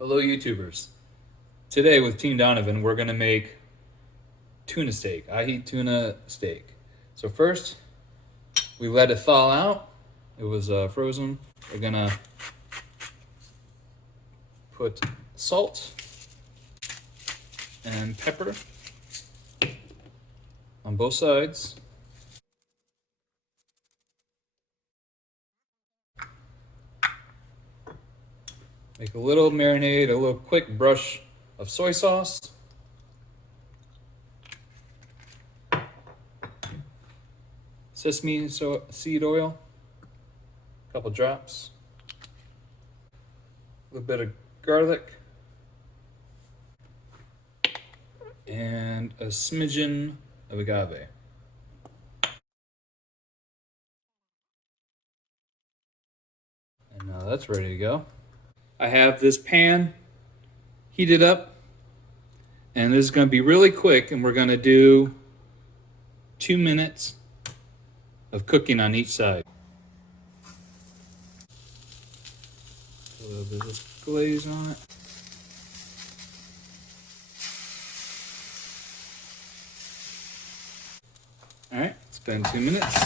Hello YouTubers. Today with Team Donovan we're going to make tuna steak, Ahi Tuna Steak. So first we let it thaw out. It was frozen. We're going to put salt and pepper on both sides. Make a little marinade, a little quick brush of soy sauce. Sesame seed oil, a couple drops. A little bit of garlic. And a smidgen of agave. And now that's ready to go. I have this pan heated up, and this is going to be really quick, and we're going to do 2 minutes of cooking on each side. A little bit of this glaze on it. All right, it's been 2 minutes.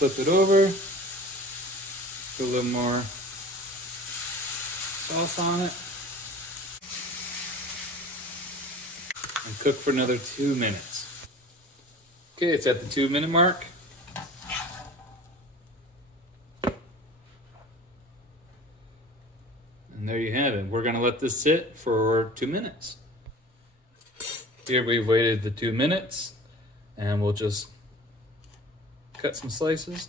Flip it over. Put a little more sauce on it. And cook for another 2 minutes. Okay, it's at the 2 minute mark. And there you have it. We're gonna let this sit for 2 minutes. Here we've waited the 2 minutes, and we'll just cut some slices.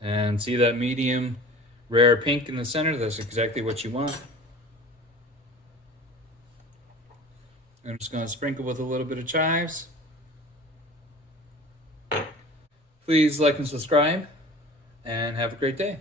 And see that medium rare pink in the center? That's exactly what you want. I'm just gonna sprinkle with a little bit of chives. Please like and subscribe, and have a great day.